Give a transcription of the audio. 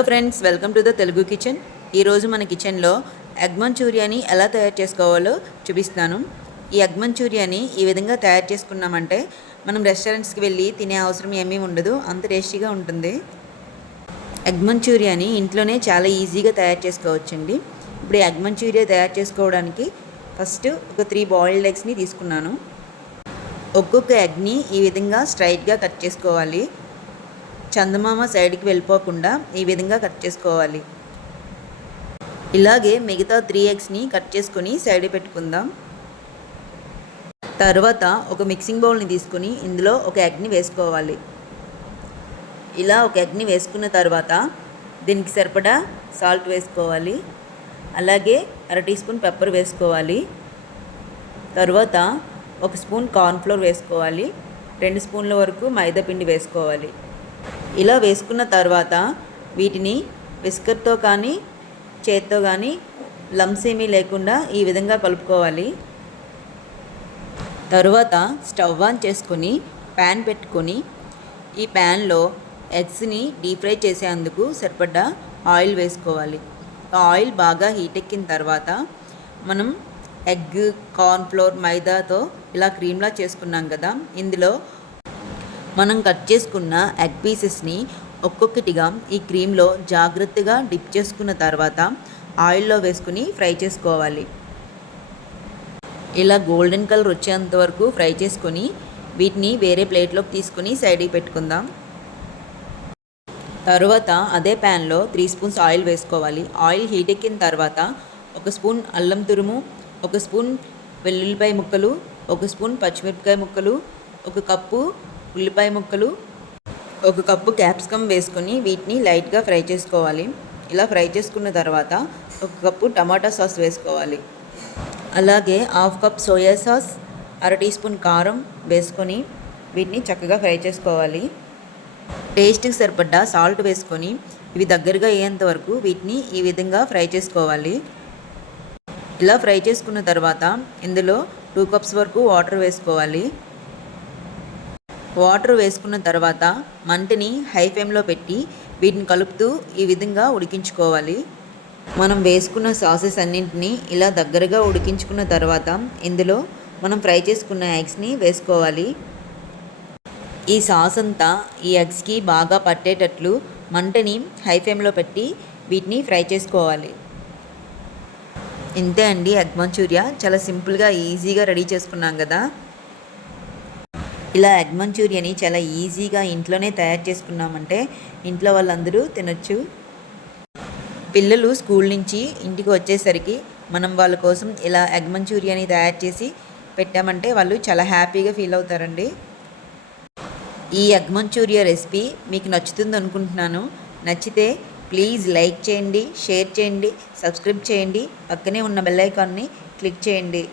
Hello friends, welcome to the Telugu kitchen. ఈరోజు మన కిచెన్లో ఎగ్ మంచూరియాని ఎలా తయారు చేసుకోవాలో చూపిస్తాను. ఈ ఎగ్ మంచూరియాని ఈ విధంగా తయారు చేసుకున్నామంటే మనం రెస్టారెంట్స్కి వెళ్ళి తినే అవసరం ఏమీ ఉండదు, అంత టేస్టీగా ఉంటుంది. ఎగ్ మంచూరియాని ఇంట్లోనే చాలా ఈజీగా తయారు చేసుకోవచ్చండి. ఇప్పుడు ఎగ్ మంచూరియా తయారు చేసుకోవడానికి ఫస్ట్ ఒక 3 బాయిల్డ్ ఎగ్స్ని తీసుకున్నాను. ఒక్కొక్క ఎగ్ని ఈ విధంగా స్ట్రైట్గా కట్ చేసుకోవాలి. చందమామ సైడ్కి వెళ్ళిపోకుండా ఈ విధంగా కట్ చేసుకోవాలి. ఇలాగే మిగతా 3 ఎగ్స్ని కట్ చేసుకొని సైడ్ పెట్టుకుందాం. తర్వాత ఒక మిక్సింగ్ బౌల్ని తీసుకొని ఇందులో ఒక ఎగ్ని వేసుకోవాలి. ఇలా ఒక ఎగ్ని వేసుకున్న తర్వాత దీనికి సరిపడా సాల్ట్ వేసుకోవాలి. అలాగే 1/2 టీ స్పూన్ పెప్పర్ వేసుకోవాలి. తర్వాత 1 స్పూన్ కార్న్ఫ్లోర్ వేసుకోవాలి. 2 స్పూన్ల వరకు మైదా పిండి వేసుకోవాలి. ఇలా వేసుకున్న తర్వాత వీటిని విస్కర్తో కానీ చేత్తో కానీ లమ్స్ ఏమీ లేకుండా ఈ విధంగా కలుపుకోవాలి. తరువాత స్టవ్ ఆన్ చేసుకొని ప్యాన్ పెట్టుకొని ఈ ప్యాన్లో ఎగ్స్ని డీప్ ఫ్రై చేసేందుకు సరిపడ్డ ఆయిల్ వేసుకోవాలి. ఆయిల్ బాగా హీట్ ఎక్కిన తర్వాత మనం ఎగ్, కార్న్ఫ్లోర్, మైదాతో ఇలా క్రీమ్లా చేసుకున్నాం కదా, ఇందులో మనం కట్ చేసుకున్న ఎగ్ పీసెస్ని ఒక్కొక్కటిగా ఈ క్రీమ్లో జాగ్రత్తగా డిప్ చేసుకున్న తర్వాత ఆయిల్లో వేసుకుని ఫ్రై చేసుకోవాలి. ఇలా గోల్డెన్ కలర్ వచ్చేంత వరకు ఫ్రై చేసుకొని వీటిని వేరే ప్లేట్లోకి తీసుకుని సైడ్కి పెట్టుకుందాం. తర్వాత అదే ప్యాన్లో 3 స్పూన్స్ ఆయిల్ వేసుకోవాలి. ఆయిల్ హీట్ ఎక్కిన తర్వాత 1 స్పూన్ అల్లం తురుము, 1 స్పూన్ వెల్లుల్లిపాయ ముక్కలు, 1 స్పూన్ పచ్చిమిరపకాయ ముక్కలు, 1 కప్పు ఉల్లిపాయ ముక్కలు, 1 కప్పు క్యాప్సికమ్ వేసుకొని వీటిని లైట్గా ఫ్రై చేసుకోవాలి. ఇలా ఫ్రై చేసుకున్న తర్వాత 1 కప్పు టమాటా సాస్ వేసుకోవాలి. అలాగే 1/2 cup soya sauce, 1/2 teaspoon కారం వేసుకొని వీటిని చక్కగా ఫ్రై చేసుకోవాలి. టేస్ట్కి సరిపడ్డ సాల్ట్ వేసుకొని ఇవి దగ్గరగా అయ్యేంత వరకు వీటిని ఈ విధంగా ఫ్రై చేసుకోవాలి. ఇలా ఫ్రై చేసుకున్న తర్వాత ఇందులో 2 కప్స్ వరకు వాటర్ వేసుకోవాలి. వాటర్ వేసుకున్న తర్వాత మంటని హై ఫ్లేమ్లో పెట్టి వీటిని కలుపుతూ ఈ విధంగా ఉడికించుకోవాలి. మనం వేసుకున్న సాసెస్ అన్నింటినీ ఇలా దగ్గరగా ఉడికించుకున్న తర్వాత ఇందులో మనం ఫ్రై చేసుకున్న ఎగ్స్ని వేసుకోవాలి. ఈ సాస్ అంతా ఈ ఎగ్స్కి బాగా పట్టేటట్లు మంటని హై ఫ్లేమ్లో పెట్టి వీటిని ఫ్రై చేసుకోవాలి. ఇంతే అండి, ఎగ్ మంచూరియా చాలా సింపుల్గా ఈజీగా రెడీ చేసుకున్నాం కదా. ఇలా ఎగ్ మంచూరియాని చాలా ఈజీగా ఇంట్లోనే తయారు చేసుకున్నామంటే ఇంట్లో వాళ్ళందరూ తినొచ్చు. పిల్లలు స్కూల్ నుంచి ఇంటికి వచ్చేసరికి మనం వాళ్ళ కోసం ఇలా ఎగ్ మంచూరియాని తయారు చేసి పెట్టామంటే వాళ్ళు చాలా హ్యాపీగా ఫీల్ అవుతారండి. ఈ ఎగ్ మంచూరియా రెసిపీ మీకు నచ్చుతుంది అనుకుంటున్నాను. నచ్చితే ప్లీజ్ లైక్ చేయండి, షేర్ చేయండి, సబ్స్క్రైబ్ చేయండి, పక్కనే ఉన్న బెల్ ఐకాన్ని క్లిక్ చేయండి.